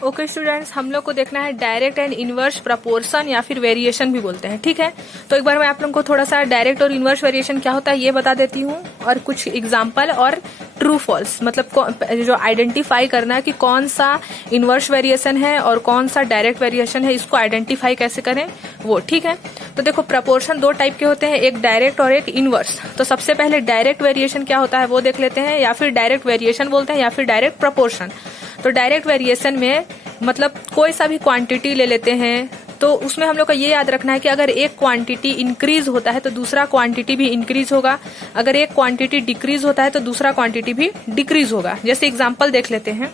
Okay students, हम लोग को देखना है डायरेक्ट एंड इनवर्स प्रपोर्शन या फिर वेरिएशन भी बोलते हैं। ठीक है, तो एक बार मैं आप लोगों को थोड़ा सा डायरेक्ट और इनवर्स वेरिएशन क्या होता है ये बता देती हूँ, और कुछ एग्जांपल और ट्रू फॉल्स, मतलब जो आइडेंटिफाई करना है कि कौन सा इनवर्स वेरिएशन है और कौन सा डायरेक्ट वेरिएशन है, इसको आइडेंटिफाई कैसे करें वो। ठीक है, तो देखो प्रपोर्शन दो टाइप के होते हैं, एक डायरेक्ट और एक इनवर्स। तो सबसे पहले डायरेक्ट वेरिएशन क्या होता है वो देख लेते हैं, या फिर डायरेक्ट वेरिएशन बोलते हैं या फिर डायरेक्ट प्रपोर्शन। तो डायरेक्ट वेरिएशन में मतलब कोई सा भी क्वांटिटी ले लेते हैं, तो उसमें हम लोग का ये याद रखना है कि अगर एक क्वांटिटी इंक्रीज होता है तो दूसरा क्वांटिटी भी इंक्रीज होगा, अगर एक क्वांटिटी डिक्रीज होता है तो दूसरा क्वांटिटी भी डिक्रीज होगा। जैसे एग्जांपल देख लेते हैं।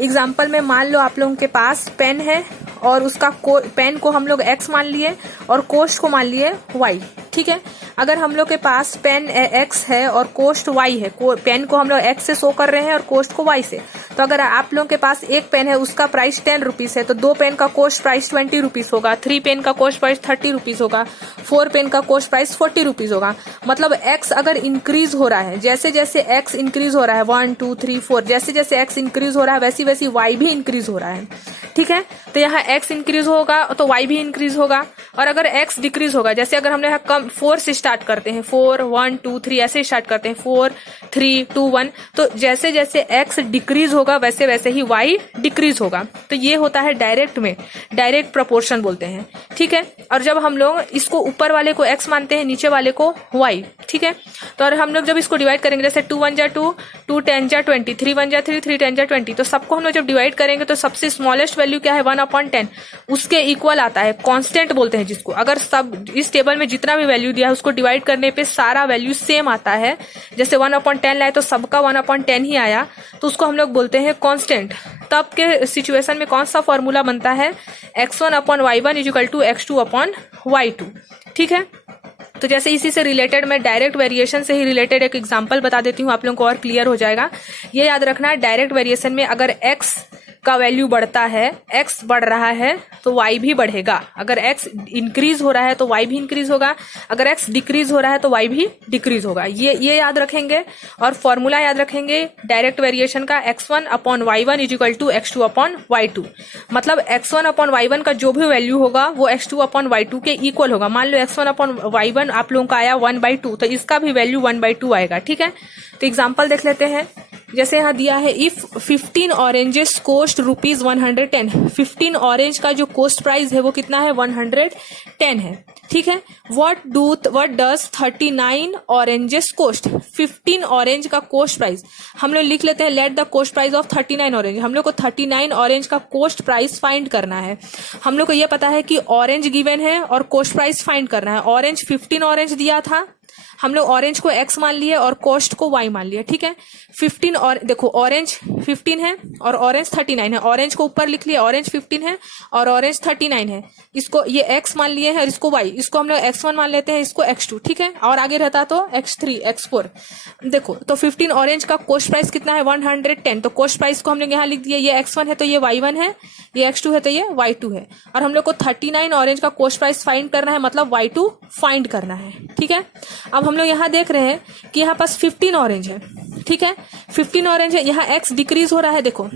एग्जांपल में मान लो आप लोगों के पास पेन है और उसका पेन को हम लोग x मान लिए और कोस्ट को मान लिए y। ठीक है, अगर हम लोग के पास पेन x है और कोस्ट y है, पेन को हम लोग x से शो कर रहे हैं और कोस्ट को y से, तो अगर आप लोगों के पास एक पेन है उसका प्राइस 10 रुपीज है तो 2 पेन का कोस्ट प्राइस 20 रुपीज होगा, 3 पेन का कोस्ट प्राइस 30 रुपीज होगा, 4 पेन का कोस्ट प्राइस 40 रुपीज होगा। मतलब x अगर इंक्रीज हो रहा है, जैसे जैसे x इंक्रीज हो रहा है 1 2 3 4, जैसे जैसे x इंक्रीज हो रहा है वैसी वैसी y भी इंक्रीज हो रहा है। ठीक है, तो यहाँ x इंक्रीज होगा तो y भी इंक्रीज होगा, और अगर x डिक्रीज होगा, जैसे अगर हम यहाँ कम 4 से स्टार्ट करते हैं, 4 1 2 3 ऐसे स्टार्ट करते हैं, 4 3 2 1, तो जैसे जैसे x डिक्रीज होगा वैसे वैसे ही y डिक्रीज होगा। तो ये होता है डायरेक्ट में, डायरेक्ट प्रोपोर्शन बोलते हैं। ठीक है, और जब हम लोग इसको ऊपर वाले को x मानते हैं, नीचे वाले को y। ठीक है, तो और हम लोग जब इसको डिवाइड करेंगे, जैसे 2 1 जा 2, 2 10 जा 20, 3 1 जा 3, 3 10 जा 20, तो सबको हम लोग जब डिवाइड करेंगे तो सबसे स्मॉलेस्ट वैल्यू क्या है 1/10, उसके इक्वल आता है, कांस्टेंट बोलते हैं जिसको। अगर सब इस टेबल में जितना भी वैल्यू दिया है उसको डिवाइड करने पे सारा वैल्यू सेम आता है, जैसे 1/10 लाए तो सबका 1/10 ही आया, तो उसको हम लोग बोलते हैं कांस्टेंट। तब के सिचुएशन में कौन सा फॉर्मूला बनता है, x1/y1 = x2/y2। ठीक है, तो जैसे इसी से रिलेटेड मैं डायरेक्ट वेरिएशन से ही रिलेटेड एक एग्जांपल बता देती हूँ, आप लोगों को और क्लियर हो जाएगा। ये याद रखना है, डायरेक्ट वेरिएशन में अगर x का वैल्यू बढ़ता है, x बढ़ रहा है तो y भी बढ़ेगा, अगर x इंक्रीज हो रहा है तो y भी इंक्रीज होगा, अगर x डिक्रीज हो रहा है तो y भी डिक्रीज होगा। ये याद रखेंगे, और फॉर्मूला याद रखेंगे डायरेक्ट वेरिएशन का, x1/y1 = x2/y2। मतलब x1/y1 का जो भी वैल्यू होगा वो x2/y2 के इक्वल होगा। मान लो x1/y1 आप लोगों का आया 1/2, तो इसका भी वैल्यू 1/2 आएगा। ठीक है, तो एग्जाम्पल देख लेते हैं। जैसे यहाँ दिया है, इफ 15 ऑरेंजेस कोस्ट ₹110, 15 ऑरेंज का जो कोस्ट प्राइस है वो कितना है 110 है। ठीक है, what does 39 oranges cost, 15 orange का कोस्ट प्राइस हम लोग लिख लेते हैं, let the cost price of 39 orange. हम लोग को 39 ऑरेंज का कोस्ट प्राइस फाइंड करना है। हम लोग को ये पता है कि ऑरेंज गिवन है और कोस्ट प्राइस फाइंड करना है। ऑरेंज 15 ऑरेंज दिया था, हम लोग ऑरेंज को x मान लिए और कोस्ट को y मान लिया। ठीक है, 15 और देखो ऑरेंज 15 है और ऑरेंज 39 है, ऑरेंज को ऊपर लिख लिया, ऑरेंज 15 है और ऑरेंज 39 है, इसको ये x मान लिए हैं और इसको y, इसको हम लोग x1 मान लेते हैं, इसको x2। ठीक है, और आगे रहता तो x3 x4। देखो तो 15 ऑरेंज का कोस्ट प्राइस कितना है 110, तो कोस्ट प्राइस को हम लोग यहाँ लिख दिया, ये x1 है तो ये y1 है, ये x2 है तो ये y2 है, और हम लोग को 39 ऑरेंज का कोस्ट प्राइस फाइंड करना है, मतलब y2 फाइंड करना है। ठीक है, अब हम लोग यहाँ देख रहे हैं कि यहाँ पास 15 ऑरेंज है। ठीक है, 15 ऑरेंज है, यहाँ x डिक्रीज हो रहा है। देखो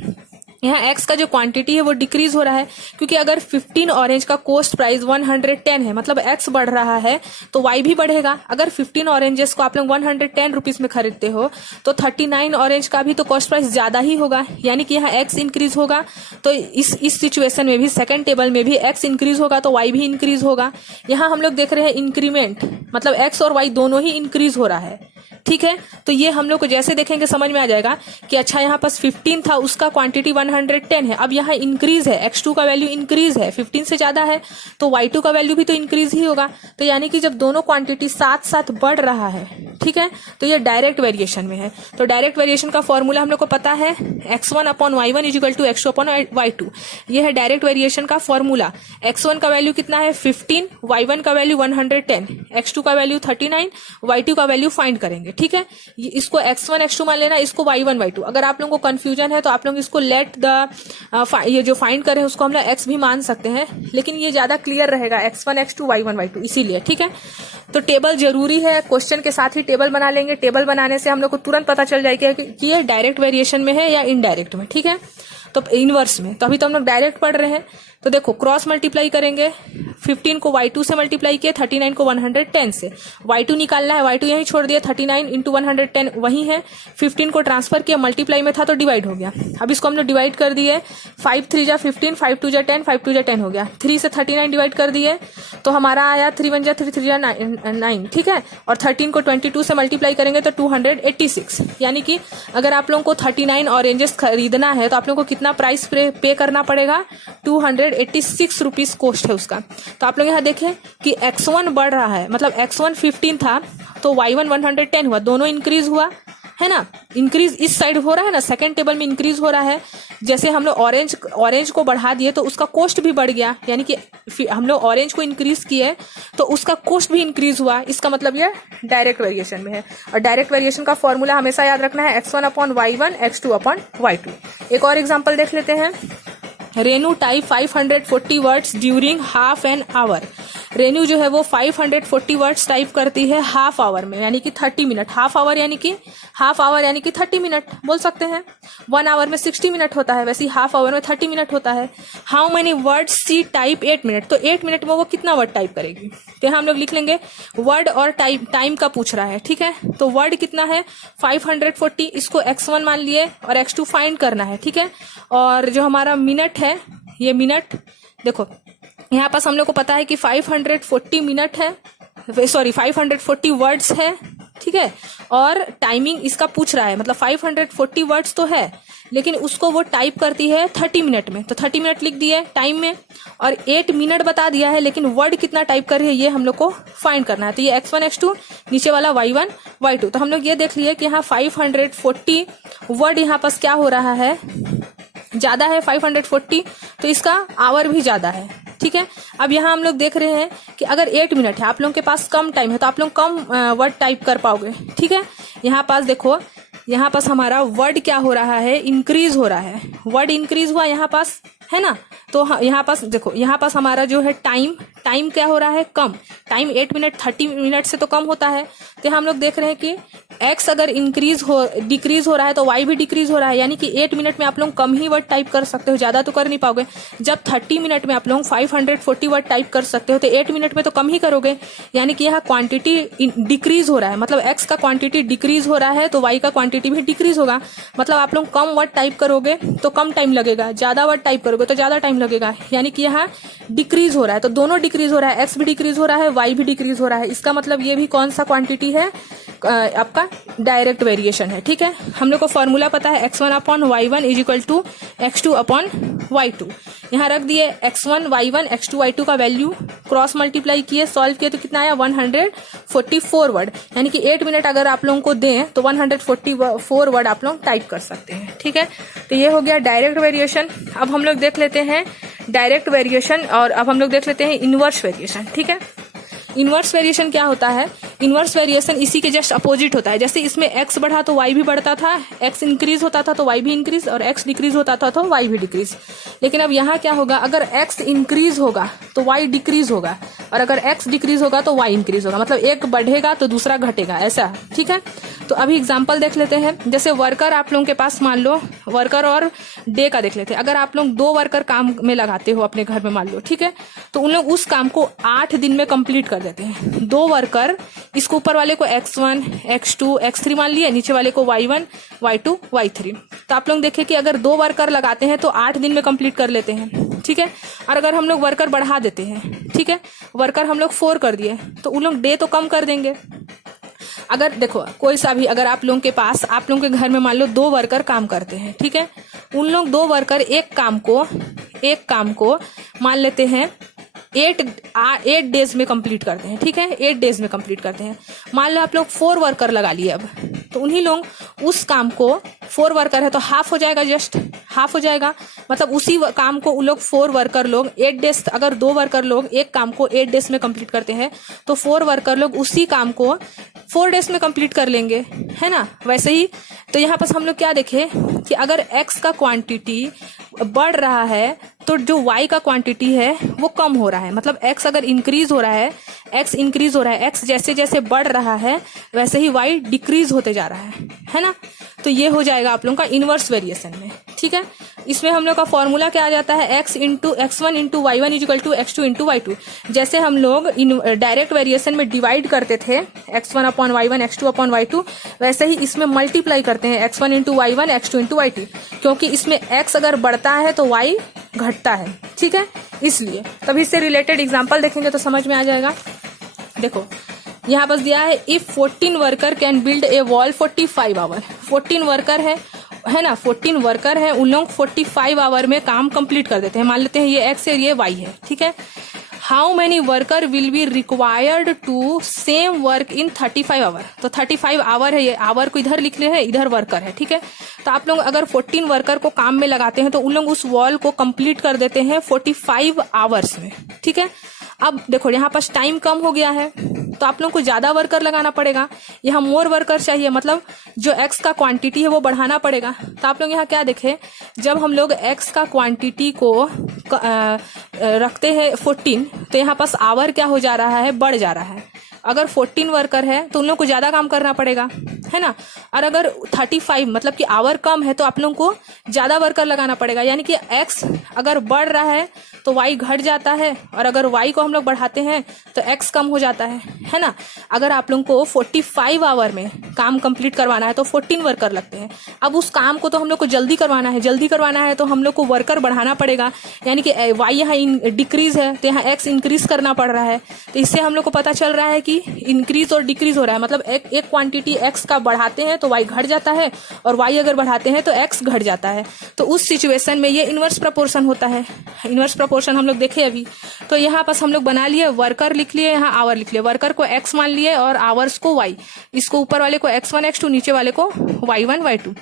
यहाँ x का जो क्वांटिटी है वो डिक्रीज हो रहा है, क्योंकि अगर 15 ऑरेंज का कोस्ट प्राइस 110 है, मतलब x बढ़ रहा है तो y भी बढ़ेगा। अगर 15 ऑरेंजेस को आप लोग 110 रुपीज में खरीदते हो तो 39 ऑरेंज का भी तो कॉस्ट प्राइस ज्यादा ही होगा, यानी कि यहाँ x इंक्रीज होगा। तो इस सिचुएशन में भी, सेकंड टेबल में भी x इंक्रीज होगा तो y भी इंक्रीज होगा। यहाँ हम लोग देख रहे हैं इंक्रीमेंट, मतलब x और y दोनों ही इंक्रीज हो रहा है। ठीक है, तो ये हम लोग को जैसे देखेंगे समझ में आ जाएगा कि अच्छा यहाँ पास 15 था, उसका क्वांटिटी 110 है, अब यहाँ इंक्रीज है, x2 का वैल्यू इंक्रीज है, 15 से ज्यादा है तो y2 का वैल्यू भी तो इंक्रीज ही होगा। तो यानी कि जब दोनों क्वांटिटी साथ साथ बढ़ रहा है, ठीक है, तो ये डायरेक्ट वेरिएशन में है। तो डायरेक्ट वेरिएशन का फॉर्मूला हम लोग को पता है, x1/y1 = x2/y2। ये है डायरेक्ट वेरिएशन का फॉर्मूला। x1 का वैल्यू कितना है 15, y1 का वैल्यू 110, x2 का वैल्यू 39, y2 का वैल्यू फाइंड करेंगे। ठीक है, इसको x1 x2 मान लेना, इसको y1 y2। अगर आप लोगों को कंफ्यूजन है तो आप लोग इसको लेट द ये जो फाइंड करें उसको हम लोग x भी मान सकते हैं, लेकिन ये ज्यादा क्लियर रहेगा, x1 x2 y1 y2, इसीलिए। ठीक है, तो टेबल जरूरी है, क्वेश्चन के साथ ही टेबल बना लेंगे। टेबल बनाने से हम लोग को तुरंत पता चल जाएगा कि ये डायरेक्ट वेरिएशन में है या इनडायरेक्ट में। ठीक है, तो इनवर्स में, तो अभी तो हम लोग डायरेक्ट पढ़ रहे हैं। तो देखो क्रॉस मल्टीप्लाई करेंगे, 15 को y2 से मल्टीप्लाई किए, 39 को 110 से, y2 निकालना है, y2 यहीं छोड़ दिया, 39 इंटू 110 वही है, 15 को ट्रांसफर किया, मल्टीप्लाई में था तो डिवाइड हो गया। अब इसको हम लोग डिवाइड कर दिए, 5 3 जा 15, 5 2 जा 10, 5 2 जा 10 हो गया, 3 से 39 डिवाइड कर दिए तो हमारा आया 3 1 जा 3 3 जा 9, ठीक है। और 13 को 22 से मल्टीप्लाई करेंगे तो 286, यानी कि अगर आप लोगों को 39 ऑरेंजेस खरीदना है तो आप लोगों को कितना प्राइस पे करना पड़ेगा, 286 रुपीज कॉस्ट है उसका। तो आप लोग यहाँ देखें कि x1 बढ़ रहा है, मतलब x1 15 था तो y1 110 हुआ, दोनों इंक्रीज हुआ है ना, इंक्रीज इस साइड हो रहा है ना, सेकंड टेबल में इंक्रीज हो रहा है। जैसे हम लोग ऑरेंज को बढ़ा दिए तो उसका कॉस्ट भी बढ़ गया, यानी कि हम लोग ऑरेंज को इंक्रीज किए तो उसका कॉस्ट भी इंक्रीज हुआ। इसका मतलब ये डायरेक्ट वेरिएशन में है। और डायरेक्ट वेरिएशन का फॉर्मूला हमेशा याद रखना है, x1/y1 x2/y2। एक और एग्जाम्पल देख लेते हैं। Renu type 540 words during half an hour. Renu जो है वो 540 वर्ड्स टाइप करती है हाफ आवर में, यानी कि 30 मिनट। हाफ आवर यानी कि 30 मिनट बोल सकते हैं। 1 आवर में 60 मिनट होता है, वैसे हाफ आवर में 30 मिनट होता है। How many words see type 8 minute, तो 8 मिनट में वो कितना वर्ड टाइप करेगी। तो हम लोग लिख लेंगे वर्ड और टाइम का पूछ रहा है, ठीक है। तो वर्ड कितना है 540, इसको x1 मान लिए और x2 फाइंड करना है, ठीक है। और जो हमारा मिनट है, ये मिनट देखो यहाँ पास हम लोग को पता है कि 540 मिनट है, सॉरी 540 वर्ड्स है, ठीक है। और टाइमिंग इसका पूछ रहा है, मतलब 540 वर्ड्स तो है लेकिन उसको वो टाइप करती है 30 मिनट में, तो 30 मिनट लिख दिए टाइम में। और 8 मिनट बता दिया है लेकिन वर्ड कितना टाइप कर रही है ये हम लोग को फाइंड करना है। तो ये x1 x2, नीचे वाला y1 y2। तो हम लोग ये देख लिए कि यहाँ 540 वर्ड यहाँ पास क्या हो रहा है, ज्यादा है 540, तो इसका आवर भी ज्यादा है, ठीक है। अब यहाँ हम लोग देख रहे हैं कि अगर 8 मिनट है, आप लोगों के पास कम टाइम है तो आप लोग कम वर्ड टाइप कर पाओगे, ठीक है। यहाँ पास देखो, यहाँ पास हमारा वर्ड क्या हो रहा है, इंक्रीज हो रहा है, वर्ड इंक्रीज हुआ यहाँ पास, है ना। तो यहाँ पास देखो, यहाँ पास हमारा जो है टाइम क्या हो रहा है, कम। टाइम 8 मिनट 30 मिनट से तो कम होता है। तो हम लोग देख रहे हैं कि x अगर डिक्रीज हो रहा है तो y भी डिक्रीज हो रहा है, यानी कि 8 मिनट में आप लोग कम ही वर्ड टाइप कर सकते हो, ज्यादा तो कर नहीं पाओगे। जब 30 मिनट में आप लोग 540 वर्ड टाइप कर सकते हो तो 8 मिनट में तो कम ही करोगे, यानी कि यहाँ क्वांटिटी डिक्रीज हो रहा है, मतलब x का क्वांटिटी डिक्रीज हो रहा है तो y का क्वांटिटी भी डिक्रीज होगा। मतलब आप लोग कम वर्ड टाइप करोगे तो कम टाइम लगेगा, ज्यादा वर्ड टाइप करोगे तो ज्यादा टाइम लगेगा, यानी कि यहाँ डिक्रीज हो रहा है। तो दोनों डिक्रीज हो रहा है, x भी डिक्रीज हो रहा है, y भी डिक्रीज हो रहा है। इसका मतलब ये भी कौन सा क्वांटिटी है, आपका डायरेक्ट वेरिएशन है, ठीक है। हम लोग को फॉर्मूला पता है x1/y1 is equal to x2/y2। यहाँ रख दिए x1 y1 x2 y2 का वैल्यू, क्रॉस मल्टीप्लाई किए, सॉल्व किए तो कितना आया 144 वर्ड, यानी कि 8 मिनट अगर आप लोगों को दें तो 144 वर्ड आप लोग टाइप कर सकते हैं, ठीक है। तो ये हो गया डायरेक्ट वेरिएशन। अब हम लोग देख लेते हैं डायरेक्ट वेरिएशन, और अब हम लोग देख लेते हैं इनवर्स वेरिएशन, ठीक है। इनवर्स वेरिएशन क्या होता है, इनवर्स वेरिएशन इसी के जस्ट अपोजिट होता है। जैसे इसमें x बढ़ा तो y भी बढ़ता था, x इंक्रीज होता था तो y भी इंक्रीज, और x डिक्रीज होता था तो y भी डिक्रीज। लेकिन अब यहाँ क्या होगा, अगर x इंक्रीज होगा तो y डिक्रीज होगा, और अगर x डिक्रीज होगा तो y इंक्रीज होगा, मतलब एक बढ़ेगा तो दूसरा घटेगा, ऐसा, ठीक है। तो अभी एग्जाम्पल देख लेते हैं। जैसे वर्कर आप लोगों के पास, मान लो वर्कर और डे का देख लेते हैं। अगर आप लोग 2 वर्कर काम में लगाते हो अपने घर में, मान लो, ठीक है, तो उन लोग उस काम को 8 दिन में कंप्लीट कर देते हैं। 2 वर्कर, इसको ऊपर वाले को x1 x2 x3 मान लिए, नीचे वाले को y1 y2 y3। तो आप लोग देखें कि अगर 2 वर्कर लगाते हैं तो 8 दिन में कंप्लीट कर लेते हैं, ठीक है। और अगर हम लोग वर्कर बढ़ा देते हैं, ठीक है, वर्कर हम लोग 4 कर दिए तो उन लोग डे तो कम कर देंगे। अगर देखो कोई सा भी, अगर आप लोगों के पास, आप लोगों के घर में मान लो 2 वर्कर काम करते हैं, ठीक है, उन लोग 2 वर्कर एक काम को मान लेते हैं 8 डेज में कंप्लीट करते हैं, ठीक है, 8 डेज में कंप्लीट करते हैं। मान लो आप लोग 4 वर्कर लगा लिए, अब तो उन्हीं लोग उस काम को, 4 वर्कर है तो हाफ हो जाएगा, जस्ट हाफ हो जाएगा, मतलब उसी काम को उन लोग 4 वर्कर लोग 8 डेज, अगर 2 वर्कर लोग एक काम को 8 डेज में कंप्लीट करते हैं तो 4 वर्कर लोग उसी काम को 4 डेज में कंप्लीट कर लेंगे, है ना। वैसे ही तो यहाँ पर हम लोग क्या देखें कि अगर x का क्वांटिटी बढ़ रहा है तो जो y का क्वांटिटी है वो कम हो रहा है, मतलब x अगर इंक्रीज हो रहा है, x जैसे जैसे बढ़ रहा है वैसे ही y डिक्रीज होते जा रहा है ना। तो ये हो जाएगा आप लोगों का इनवर्स वेरिएशन में, ठीक है। इसमें हम लोग का फॉर्मूला क्या आ जाता है, x into x1 into y1 equal to x2 into y2। जैसे हम लोग डायरेक्ट वेरिएशन में डिवाइड करते थे x1 upon y1 x2 upon y2, वैसे ही इसमें मल्टीप्लाई करते हैं x1 into y1 x2 into y2, क्योंकि इसमें x अगर बढ़ता है तो y घटता है, ठीक है, इसलिए। तभी इससे रिलेटेड एग्जाम्पल देखेंगे तो समझ में आ जाएगा। देखो यहाँ पर दिया है if 14 worker can build a wall 45 hour. 14 worker है ना, 14 वर्कर है, उन लोग 45 आवर में काम कंप्लीट कर देते हैं। मान लेते हैं ये x है ये y है, ठीक है। How many worker will be required to same work in 35 hour. तो 35 आवर है, ये आवर को इधर लिख ले है, इधर वर्कर है, ठीक है। तो आप लोग अगर 14 वर्कर को काम में लगाते हैं तो उन लोग उस वॉल को कंप्लीट कर देते हैं 45 आवर्स में, ठीक है। अब देखो यहाँ पास टाइम कम हो गया है तो आप लोग को ज्यादा वर्कर लगाना पड़ेगा, यहाँ मोर वर्कर चाहिए, मतलब जो x का क्वांटिटी है वो बढ़ाना पड़ेगा। तो आप लोग यहाँ क्या देखें, जब हम लोग x का क्वांटिटी को रखते हैं 14 तो यहाँ पास आवर क्या हो जा रहा है, बढ़ जा रहा है। अगर 14 वर्कर है तो उन लोग को ज्यादा काम करना पड़ेगा, है ना। और अगर 35 मतलब कि आवर कम है तो आप लोग को ज्यादा वर्कर लगाना पड़ेगा, यानी कि x अगर बढ़ रहा है तो y घट जाता है, और अगर y को हम लोग बढ़ाते हैं तो x कम हो जाता है ना। अगर आप लोग को 45 आवर में काम कंप्लीट करवाना है तो 14 वर्कर लगते हैं। अब उस काम को तो हम लोग को जल्दी करवाना है तो हम लोग को वर्कर बढ़ाना पड़ेगा, यानी कि y यहाँ डिक्रीज है तो यहाँ x इंक्रीज करना पड़ रहा है। तो इससे हम लोग को पता चल रहा है कि इंक्रीज और डिक्रीज हो रहा है, मतलब एक क्वांटिटी x का बढ़ाते हैं तो y घट जाता है, और y अगर बढ़ाते हैं तो x घट जाता है। तो उस सिचुएशन में ये इनवर्स प्रपोर्शन होता है। इनवर्स प्रपोर्शन हम लोग देखे अभी। तो यहाँ पास हम लोग बना लिए, वर्कर लिख लिए, यहाँ आवर लिख लिए, वर्कर को x मान लिए और आवर्स को y, इसको ऊपर वाले को x1 x2 नीचे वाले को y1 y2।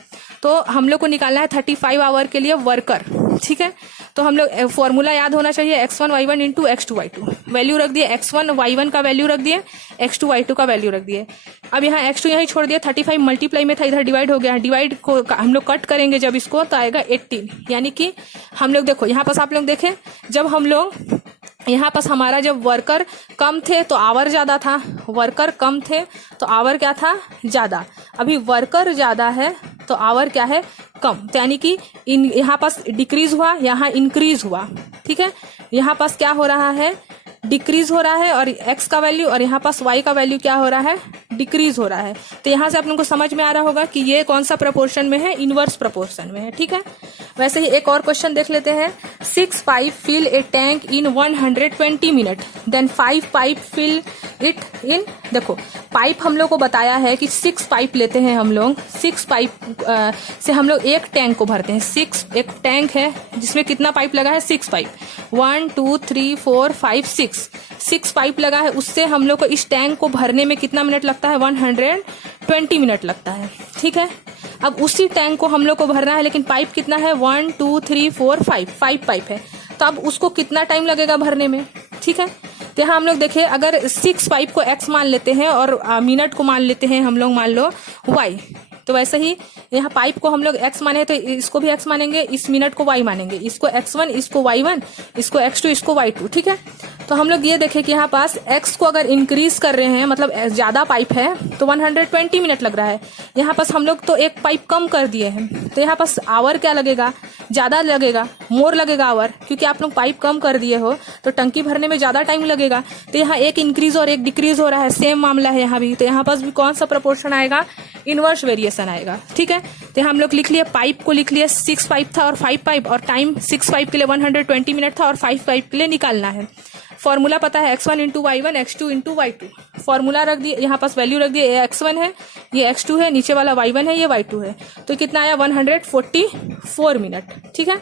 तो हम लोग को निकालना है 35 आवर के लिए वर्कर, ठीक है। तो हम लोग फॉर्मूला याद होना चाहिए, x1 y1 into x2 y2। Value रख दिए, x1 y1 का वैल्यू रख दिए, x2 y2 का वैल्यू रख दिए। अब यहाँ x2 यहीं छोड़ दिया, 35 मल्टीप्लाई में था, इधर डिवाइड हो गया। डिवाइड को हम लोग कट करेंगे जब इसको तो आएगा 18, यानी कि हम लोग देखो यहाँ पास आप लोग देखें, जब हम लोग यहाँ पास हमारा जब वर्कर कम थे तो आवर ज्यादा था, वर्कर कम थे तो आवर क्या था, ज्यादा। अभी वर्कर ज्यादा है तो आवर क्या है, कम। तो यानी कि यहाँ पास डिक्रीज हुआ, यहाँ इंक्रीज हुआ, ठीक है। यहाँ पास क्या हो रहा है, डिक्रीज हो रहा है, और x का वैल्यू, और यहाँ पास y का वैल्यू क्या हो रहा है, डिक्रीज हो रहा है। तो यहाँ से आप लोगों को समझ में आ रहा होगा कि ये कौन सा प्रपोर्शन में है, इनवर्स प्रपोर्शन में है, ठीक है। वैसे ही एक और क्वेश्चन देख लेते हैं। 6 pipe fill a tank in 120 minute, then 5 pipe fill it in. देखो पाइप हम लोग को बताया है कि 6 पाइप लेते हैं हम लोग, 6 पाइप से हम लोग एक टैंक को भरते हैं। 6 एक टैंक है जिसमें कितना पाइप लगा है, 6 पाइप, 1 2 3 4 5 6 पाइप लगा है। उससे हम लोग को इस टैंक को भरने में कितना मिनट लगता है, 120 मिनट लगता है, ठीक है। अब उसी टैंक को हम लोग को भरना है, लेकिन पाइप कितना है, 1 2 3 4 5 पाइप है, तो अब उसको कितना टाइम लगेगा भरने में, ठीक है। तो यहाँ हम लोग देखें, अगर 6 पाइप को x मान लेते हैं और मिनट को मान लेते हैं हम लोग, मान लो y, तो वैसे ही यहाँ पाइप को हम लोग x माने तो इसको भी x मानेंगे, इस मिनट को y मानेंगे, इसको x1 इसको y1 इसको x2 इसको y2, ठीक है। तो हम लोग ये देखें कि यहाँ पास x को अगर इंक्रीज कर रहे हैं, मतलब ज्यादा पाइप है तो 120 मिनट लग रहा है। यहाँ पास हम लोग तो एक पाइप कम कर दिए हैं, तो यहाँ पास आवर क्या लगेगा, ज्यादा लगेगा, मोर लगेगा आवर, क्योंकि आप लोग पाइप कम कर दिए हो तो टंकी भरने में ज्यादा टाइम लगेगा। तो यहाँ एक इंक्रीज और एक डिक्रीज हो रहा है, सेम मामला है यहाँ भी। तो यहाँ पास भी कौन सा प्रपोर्शन आएगा, इनवर्स वेरिएशन आएगा, ठीक है। तो हम लोग लिख लिए, पाइप को लिख लिए, 6 पाइप था और 5 पाइप, और टाइम 6 पाइप के लिए 120 मिनट था और 5 पाइप के लिए निकालना है। फॉर्मूला पता है, x1 into y1 x2 into y2। Formula रख दिए, यहाँ पास वैल्यू रख दिए, ये x1 है ये x2 है, नीचे वाला y1 है ये y2 है। तो कितना आया, 144 मिनट, ठीक है।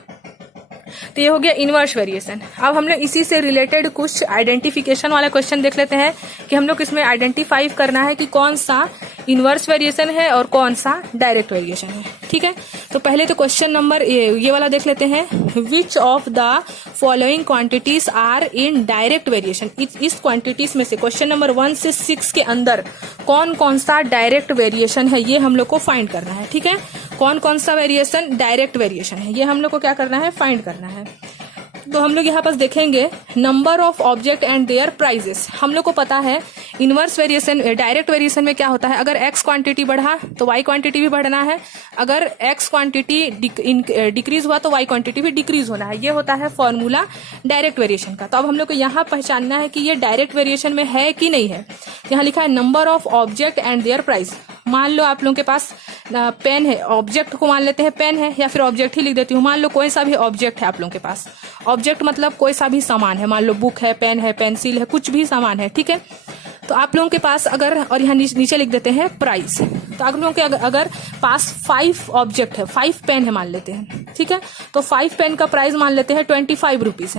तो ये हो गया इनवर्स वेरिएशन। अब हम लोग इसी से रिलेटेड कुछ आइडेंटिफिकेशन वाला क्वेश्चन देख लेते हैं कि हम लोग इसमें आइडेंटिफाई करना है कि कौन सा इनवर्स वेरिएशन है और कौन सा डायरेक्ट वेरिएशन है, ठीक है। तो पहले तो क्वेश्चन नंबर ये वाला देख लेते हैं, which of the following quantities are in direct variation. इस क्वांटिटीज में से क्वेश्चन नंबर 1 से 6 के अंदर कौन कौन सा डायरेक्ट वेरिएशन है, ये हम लोग को फाइंड करना है, ठीक है। कौन कौन सा वेरिएशन डायरेक्ट वेरिएशन है, ये हम लोग को क्या करना है, फाइंड करना है। तो हम लोग यहाँ पास देखेंगे, number of object and their prices. हम लोग को पता है इनवर्स वेरिएशन, डायरेक्ट वेरिएशन में क्या होता है, अगर x क्वांटिटी बढ़ा तो y क्वांटिटी भी बढ़ना है, अगर x क्वांटिटी डिक्रीज हुआ तो y क्वांटिटी भी डिक्रीज होना है। ये होता है फॉर्मूला डायरेक्ट वेरिएशन का। तो अब हम लोग को यहाँ पहचानना है कि ये डायरेक्ट वेरिएशन में है कि नहीं है। यहाँ लिखा है number of object and their price. मान लो आप लोगों के पास पेन है, ऑब्जेक्ट को मान लेते हैं पेन है, या फिर ऑब्जेक्ट ही लिख देती हूँ। मान लो कोई सा भी ऑब्जेक्ट है आप लोगों के पास, ऑब्जेक्ट मतलब कोई सा भी सामान है, मान लो बुक है, पेन है, पेंसिल है, कुछ भी सामान है, ठीक है। तो आप लोगों के पास अगर, और यहाँ नीचे लिख देते हैं प्राइस, तो आप लोगों के अगर पास 5 ऑब्जेक्ट है, 5 पेन है मान लेते हैं, ठीक है। तो 5 पेन का प्राइस मान लेते हैं 25 रुपीज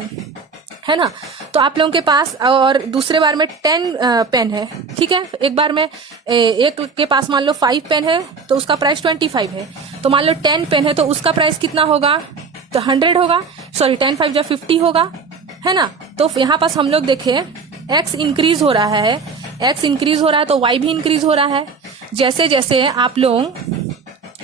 है ना। तो आप लोगों के पास और दूसरे बार में 10 पेन है, ठीक है। एक बार में एक के पास मान लो 5 पेन है तो उसका प्राइस 25 है। तो मान लो 10 पेन है तो उसका प्राइस कितना होगा, तो 100 होगा, सॉरी 10 5 जब 50 होगा, है ना। तो यहाँ पास हम लोग देखें x इंक्रीज हो रहा है, x इंक्रीज हो रहा है तो y भी इंक्रीज हो रहा है। जैसे जैसे आप लोग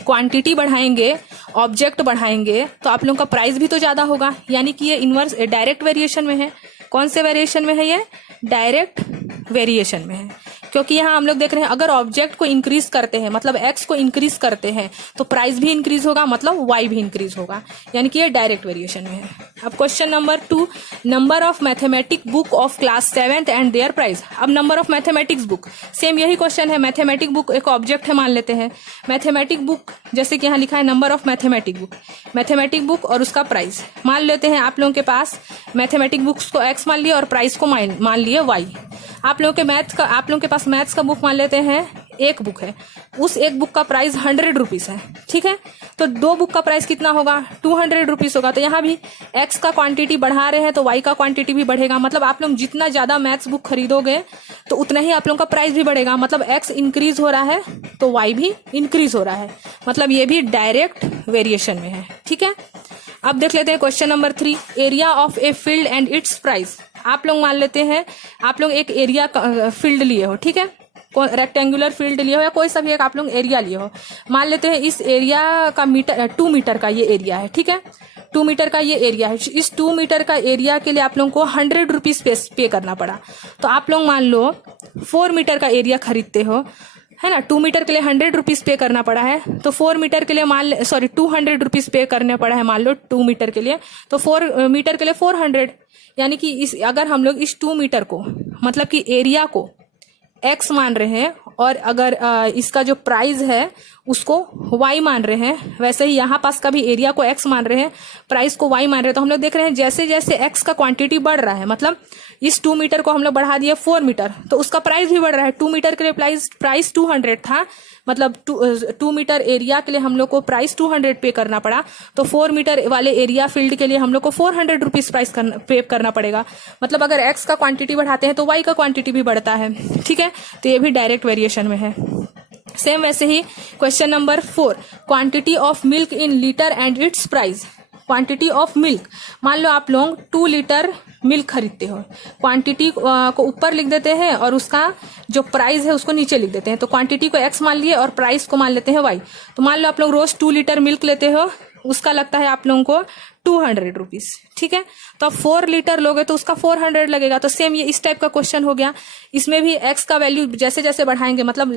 क्वांटिटी बढ़ाएंगे, ऑब्जेक्ट बढ़ाएंगे, तो आप लोगों का प्राइस भी तो ज्यादा होगा। यानी कि ये इनवर्स डायरेक्ट वेरिएशन में है। कौन से वेरिएशन में है ये, डायरेक्ट वेरिएशन में है। क्योंकि यहाँ हम लोग देख रहे हैं अगर ऑब्जेक्ट को इंक्रीज करते हैं, मतलब x को इंक्रीज करते हैं, तो प्राइस भी इंक्रीज होगा, मतलब y भी इंक्रीज होगा। यानी कि ये डायरेक्ट वेरिएशन में है। अब question number 2, number of mathematic book of class 7th and their price. अब number of mathematics book, same यही क्वेश्चन है। मैथमेटिक बुक एक ऑब्जेक्ट है मान लेते हैं। मैथमेटिक बुक जैसे कि यहाँ लिखा है नंबर ऑफ मैथमेटिक बुक और उसका प्राइस मान लेते हैं। आप लोगों के पास मैथमेटिक बुक्स को x मान लिया और प्राइस को मान लिए y। आप लोगों के पास मैथ्स का बुक मान लेते हैं, एक बुक है, उस एक बुक का प्राइस 100 रुपीज है, ठीक है। तो 2 बुक का प्राइस कितना होगा, 200 रुपीज होगा। तो यहाँ भी x का क्वांटिटी बढ़ा रहे हैं तो y का क्वांटिटी भी बढ़ेगा। मतलब आप लोग जितना ज्यादा मैथ्स बुक खरीदोगे तो उतना ही आप लोगों का प्राइस भी बढ़ेगा। मतलब x इंक्रीज हो रहा है तो y भी इंक्रीज हो रहा है। मतलब ये भी डायरेक्ट वेरिएशन में है, ठीक है। अब देख लेते हैं question number 3, area of a field and its price. आप लोग मान लेते हैं आप लोग एक एरिया फील्ड लिए हो, ठीक है, रेक्टेंगुलर फील्ड लिए हो या कोई सा भी एक आप लोग एरिया लिए हो। मान लेते हैं इस एरिया का 2 मीटर का ये एरिया है, ठीक है। 2 मीटर का ये एरिया है। इस 2 मीटर का एरिया के लिए आप लोगों को 100 रुपीज पे करना पड़ा। तो आप लोग मान लो 4 मीटर का एरिया खरीदते हो, है ना। 2 मीटर के लिए 100 रुपीज पे करना पड़ा है, तो 4 मीटर के लिए 200 रुपीज पे करने पड़ा है मान लो 2 मीटर के लिए। तो 4 मीटर के लिए 400, यानी कि अगर हम लोग इस 2 मीटर को, मतलब कि एरिया को x मान रहे हैं और अगर इसका जो प्राइस है उसको y मान रहे हैं, वैसे ही यहाँ पास का भी एरिया को x मान रहे हैं, प्राइस को y मान रहे हैं। तो हम लोग देख रहे हैं जैसे जैसे x का क्वांटिटी बढ़ रहा है, मतलब इस 2 मीटर को हम लोग बढ़ा दिए 4 मीटर, तो उसका प्राइस भी बढ़ रहा है। 2 मीटर के लिए प्राइस 200 था, मतलब 2 मीटर एरिया के लिए हम लोग को प्राइस 200 पे करना पड़ा। तो 4 मीटर वाले एरिया फील्ड के लिए हम लोग को 400 रुपीज प्राइस पे करना पड़ेगा। मतलब अगर x का क्वांटिटी बढ़ाते हैं तो y का क्वांटिटी भी बढ़ता है, ठीक है। तो ये भी डायरेक्ट वेरिएशन में है। सेम वैसे ही question number 4, quantity of milk in litre and its price. Quantity of milk, मान लो आप लोग 2 लीटर मिल्क खरीदते हो, क्वांटिटी को ऊपर लिख देते हैं और उसका जो प्राइस है उसको नीचे लिख देते हैं। तो क्वांटिटी को x मान लिए और प्राइस को मान लेते हैं y। तो मान लो आप लोग रोज 2 लीटर मिल्क लेते हो, उसका लगता है आप लोगों को 200 रुपीज, ठीक है। तो अब 4 लीटर लोगे तो उसका 400 लगेगा। तो सेम ये इस टाइप का क्वेश्चन हो गया। इसमें भी x का वैल्यू जैसे जैसे बढ़ाएंगे, मतलब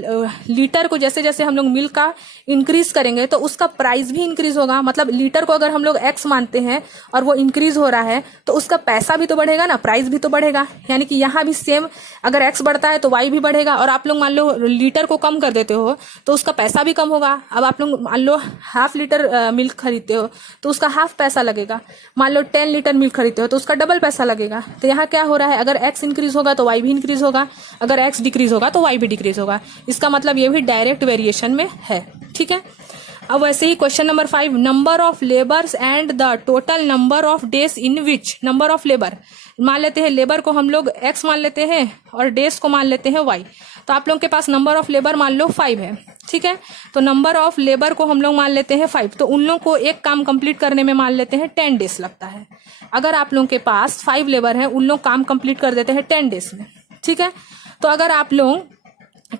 लीटर को जैसे जैसे हम लोग मिल्क का इंक्रीज करेंगे तो उसका प्राइस भी इंक्रीज होगा। मतलब लीटर को अगर हम लोग x मानते हैं और वो इंक्रीज हो रहा है तो उसका पैसा भी तो बढ़ेगा ना, प्राइस भी तो बढ़ेगा। यानी कि यहाँ भी सेम, अगर x बढ़ता है तो y भी बढ़ेगा। और आप लोग मान लो लीटर को कम कर देते हो तो उसका पैसा भी कम होगा। अब आप लोग मान लो ½ लीटर मिल्क खरीदते हो तो उसका हाफ पैसा लगेगा। मान लो 10 लीटर मिल्क खरीदते हो तो उसका डबल पैसा लगेगा। तो यहाँ क्या हो रहा है, अगर x इंक्रीज होगा तो y भी इंक्रीज होगा, अगर x डिक्रीज होगा तो y भी डिक्रीज होगा। इसका मतलब ये भी डायरेक्ट वेरिएशन में है, ठीक है। अब वैसे ही question number 5, number of labours and the total number of days in which. Number of labour मान लेते हैं, लेबर को हम लोग x मान लेते हैं और डेज को मान लेते हैं y। तो आप लोगों के पास नंबर ऑफ लेबर मान लो 5 है, ठीक है। तो नंबर ऑफ लेबर को हम लोग मान लेते हैं 5। तो उन लोगों को एक काम कंप्लीट करने में मान लेते हैं 10 डेज लगता है। अगर आप लोगों के पास 5 लेबर हैं, उन लोग काम कंप्लीट कर देते हैं 10 डेज में, ठीक है। तो अगर आप लोग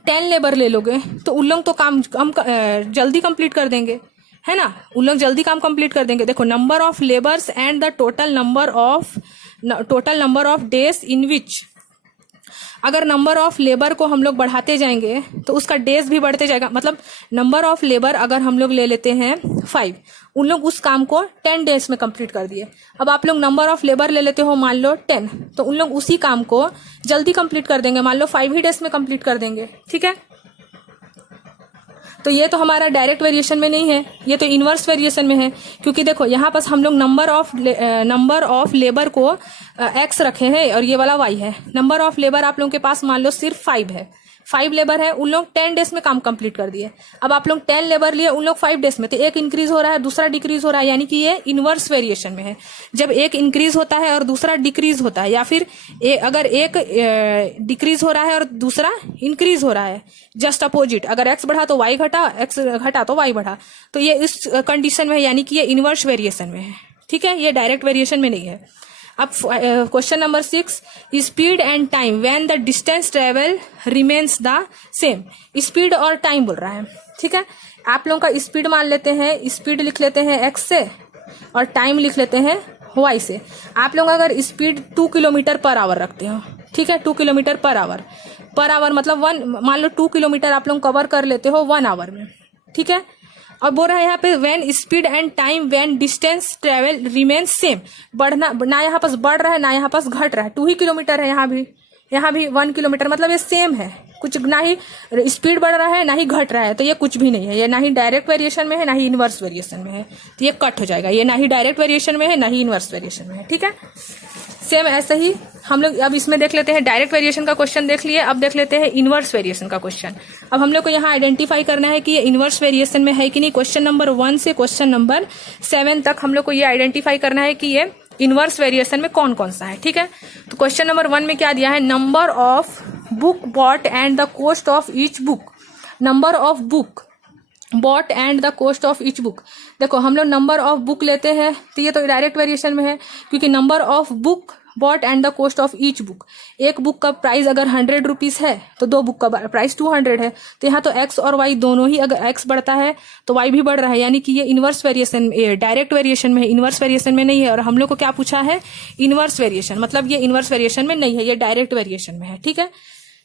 10 लेबर ले लोगे तो उन लोग तो काम जल्दी कंप्लीट कर देंगे, है ना। उन लोग जल्दी काम कंप्लीट कर देंगे। देखो, number of labours and the total number of days in which. अगर नंबर ऑफ लेबर को हम लोग बढ़ाते जाएंगे तो उसका डेज भी बढ़ते जाएगा। मतलब नंबर ऑफ लेबर अगर हम लोग ले लेते हैं 5, उन लोग उस काम को 10 डेज में कंप्लीट कर दिए। अब आप लोग नंबर ऑफ लेबर ले लेते हो मान लो 10, तो उन लोग उसी काम को जल्दी कंप्लीट कर देंगे, मान लो 5 ही डेज में कंप्लीट कर देंगे। ठीक है, तो ये तो हमारा डायरेक्ट वेरिएशन में नहीं है, ये तो इनवर्स वेरिएशन में है। क्योंकि देखो यहाँ पास हम लोग नंबर ऑफ लेबर को एक्स रखे हैं और ये वाला वाई है। नंबर ऑफ लेबर आप लोगों के पास मान लो सिर्फ 5 है, 5 लेबर है, उन लोग 10 डेज में काम कंप्लीट कर दिए। अब आप लोग 10 लेबर लिए, उन लोग 5 डेज में, तो एक इंक्रीज हो रहा है दूसरा डिक्रीज हो रहा है, यानी कि ये इनवर्स वेरिएशन में है। जब एक इंक्रीज होता है और दूसरा डिक्रीज होता है, या फिर अगर एक डिक्रीज हो रहा है और दूसरा इंक्रीज हो रहा है, जस्ट अपोजिट, अगर एक्स बढ़ा तो वाई घटा, एक्स घटा तो वाई बढ़ा, तो ये इस कंडीशन में है, यानी कि ये इनवर्स वेरिएशन में है। ठीक है, ये डायरेक्ट वेरिएशन में नहीं है। अब question number 6, speed and time when the distance travel remains the same. Speed और टाइम बोल रहा है। ठीक है, आप लोगों का स्पीड मान लेते हैं, स्पीड लिख लेते हैं एक्स से और टाइम लिख लेते हैं वाई से। आप लोग अगर स्पीड 2 किलोमीटर पर आवर रखते हो, ठीक है, 2 किलोमीटर पर आवर मतलब मान लो 2 किलोमीटर आप लोग कवर कर लेते हो 1 आवर में। ठीक है, और बोल रहा है यहाँ पे when speed and time when distance travel remain same. बढ़ना ना यहाँ पास बढ़ रहा है ना यहाँ पास घट रहा है, 2 ही किलोमीटर है, यहाँ भी 1 किलोमीटर, मतलब ये सेम है, कुछ ना ही स्पीड बढ़ रहा है ना ही घट रहा है, तो ये कुछ भी नहीं है, ये ना ही डायरेक्ट वेरिएशन में है ना ही इनवर्स वेरिएशन में है, तो ये कट हो जाएगा, ये ना ही डायरेक्ट वेरिएशन में है ना ही इनवर्स वेरिएशन में है। ठीक है, सेम ऐसे ही हम लोग अब इसमें देख लेते हैं, डायरेक्ट वेरिएशन का क्वेश्चन देख लिए, अब देख लेते हैं इनवर्स वेरिएशन का क्वेश्चन। अब हम लोग को यहाँ आइडेंटिफाई करना है कि ये इनवर्स वेरिएशन में है कि नहीं। क्वेश्चन नंबर 1 से क्वेश्चन नंबर 7 तक हम लोग को ये आइडेंटिफाई करना है कि ये इनवर्स वेरिएशन में कौन कौन सा है। ठीक है, तो क्वेश्चन नंबर 1 में क्या दिया है, number of book bought and the cost of each book. Number of book bought and the cost of each book. देखो हम लोग नंबर ऑफ बुक लेते हैं तो ये तो डायरेक्ट वेरिएशन में है, क्योंकि number of book bought and the cost of each book, एक बुक का प्राइस अगर 100 रुपीज है तो 2 बुक का प्राइस 200 है, तो यहाँ तो एक्स और वाई दोनों ही, अगर एक्स बढ़ता है तो वाई भी बढ़ रहा है, यानी कि ये इनवर्स वेरिएशन, डायरेक्ट वेरिएशन में है, इनवर्स वेरिएशन में नहीं है। और हम लोग को क्या पूछा है, इनवर्स वेरिएशन, मतलब ये इनवर्स वेरिएशन में नहीं है, ये डायरेक्ट वेरिएशन में है। ठीक है,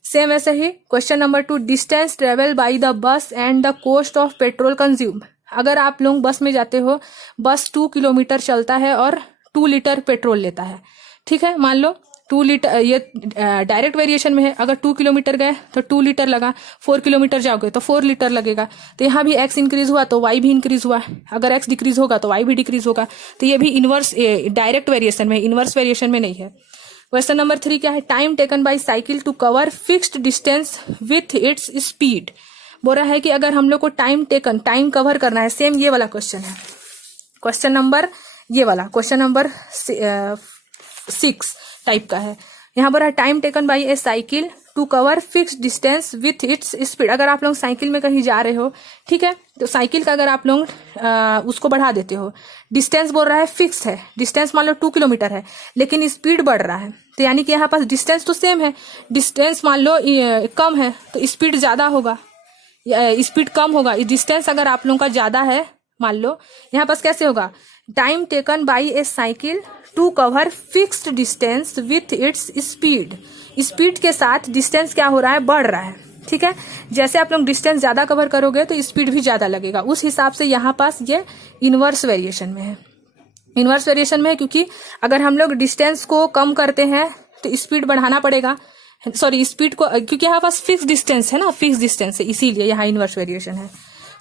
सेम ऐसे ही question number 2, distance travel by the bus and the cost of petrol consume. अगर आप लोग बस में जाते हो, बस 2 किलोमीटर चलता है और 2 लीटर पेट्रोल लेता है। ठीक है, मान लो 2 लीटर, ये डायरेक्ट वेरिएशन में है, अगर 2 किलोमीटर गए तो 2 लीटर लगा, 4 किलोमीटर जाओगे तो 4 लीटर लगेगा, तो यहाँ भी एक्स इंक्रीज हुआ तो वाई भी इंक्रीज हुआ, अगर एक्स डिक्रीज होगा तो वाई भी डिक्रीज होगा, तो ये भी इनवर्स डायरेक्ट वेरिएशन में, इनवर्स वेरिएशन में नहीं है। क्वेश्चन नंबर 3 क्या है, time taken by cycle to cover fixed distance with its speed. बोल रहा है कि अगर हम लोग को टाइम कवर करना है, सेम ये वाला क्वेश्चन है, क्वेश्चन नंबर ये वाला क्वेश्चन नंबर 6 टाइप का है। यहाँ पर time taken by a cycle to cover fix distance with its speed. अगर आप लोग साइकिल में कहीं जा रहे हो, ठीक है, तो साइकिल का अगर आप लोग उसको बढ़ा देते हो, डिस्टेंस बोल रहा है फिक्स है, डिस्टेंस मान लो 2 किलोमीटर है, लेकिन स्पीड बढ़ रहा है, तो यानी कि यहाँ पास डिस्टेंस तो सेम है, डिस्टेंस मान लो कम है तो स्पीड ज्यादा होगा, स्पीड कम होगा। डिस्टेंस अगर आप लोगों का ज्यादा है, मान लो यहाँ पास कैसे होगा, time taken by a cycle to cover fixed distance with its speed. Speed के साथ डिस्टेंस क्या हो रहा है, बढ़ रहा है। ठीक है, जैसे आप लोग डिस्टेंस ज्यादा कवर करोगे तो स्पीड भी ज्यादा लगेगा, उस हिसाब से यहाँ पास ये इनवर्स वेरिएशन में है, इनवर्स वेरिएशन में है, क्योंकि अगर हम लोग डिस्टेंस को कम करते हैं तो स्पीड बढ़ाना पड़ेगा, सॉरी स्पीड को, क्योंकि यहाँ पास फिक्स डिस्टेंस है ना, फिक्स डिस्टेंस है, इसीलिए यहाँ इनवर्स वेरिएशन है।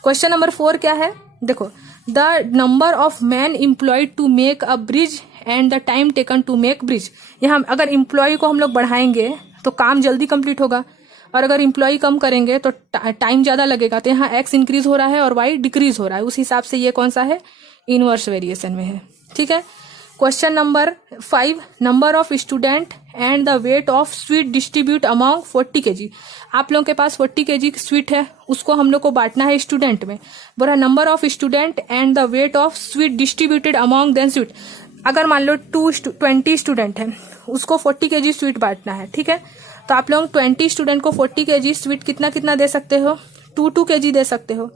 क्वेश्चन नंबर 4 क्या है, देखो, the number of man employed to make a bridge and the time taken to make bridge. यहाँ अगर एम्प्लॉय को हम लोग बढ़ाएंगे तो काम जल्दी कंप्लीट होगा, और अगर एम्प्लॉय कम करेंगे तो टाइम ज्यादा लगेगा, तो यहाँ एक्स इंक्रीज हो रहा है और वाई डिक्रीज हो रहा है, उस हिसाब से ये कौन सा है, इनवर्स वेरिएशन में है। ठीक है, question number 5, number of student and the weight of sweet distribute among 40 kg। आप लोगों के पास 40 kg स्वीट है, उसको हम लोग को बांटना है स्टूडेंट में। बोला number of student and the weight of sweet distributed among then sweet. अगर मान लो 20 स्टूडेंट है, उसको 40 kg स्वीट बांटना है। ठीक है, तो आप लोग 20 स्टूडेंट को 40 kg स्वीट कितना कितना दे सकते हो, 2 kg दे सकते हो।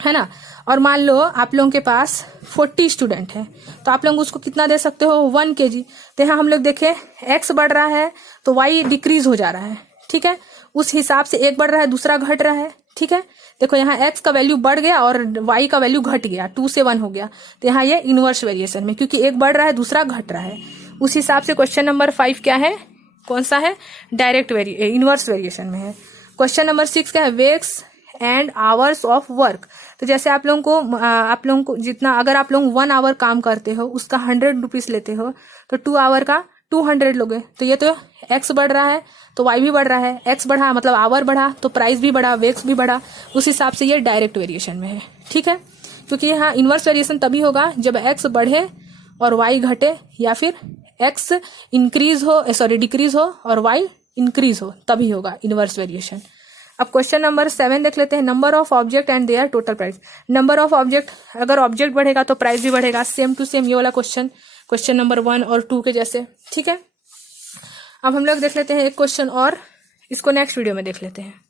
है ना। और मान लो आप लोगों के पास 40 स्टूडेंट हैं, तो आप लोग उसको कितना दे सकते हो, 1 kg। तो यहाँ हम लोग देखें x बढ़ रहा है तो y डिक्रीज हो जा रहा है, ठीक है। उस हिसाब से एक बढ़ रहा है दूसरा घट रहा है, ठीक है। देखो यहाँ x का वैल्यू बढ़ गया और y का वैल्यू घट गया, 2 से 1 हो गया। तो यहाँ ये इनवर्स वेरिएशन में, क्योंकि एक बढ़ रहा है दूसरा घट रहा है, उस हिसाब से क्वेश्चन नंबर 5 क्या है, कौन सा है, डायरेक्ट इनवर्स वेरिएशन में है। क्वेश्चन नंबर 6 क्या है, weeks and hours of work. तो जैसे आप लोगों को जितना, अगर आप लोग 1 आवर काम करते हो उसका 100 रुपीज लेते हो, तो 2 आवर का 200 लोगे। तो ये तो x बढ़ रहा है तो y भी बढ़ रहा है, x बढ़ा मतलब आवर बढ़ा तो प्राइस भी बढ़ा, वेक्स भी बढ़ा, उस हिसाब से ये डायरेक्ट वेरिएशन में है, ठीक है। क्योंकि यहाँ इनवर्स वेरिएशन तभी होगा जब x बढ़े और y घटे, या फिर x डिक्रीज हो और y इंक्रीज हो, तभी होगा इनवर्स वेरिएशन। अब क्वेश्चन नंबर 7 देख लेते हैं, number of object and their total price. Number of object, अगर ऑब्जेक्ट बढ़ेगा तो प्राइस भी बढ़ेगा, सेम टू सेम ये वाला क्वेश्चन नंबर 1 और 2 के जैसे, ठीक है। अब हम लोग देख लेते हैं एक क्वेश्चन और, इसको नेक्स्ट वीडियो में देख लेते हैं।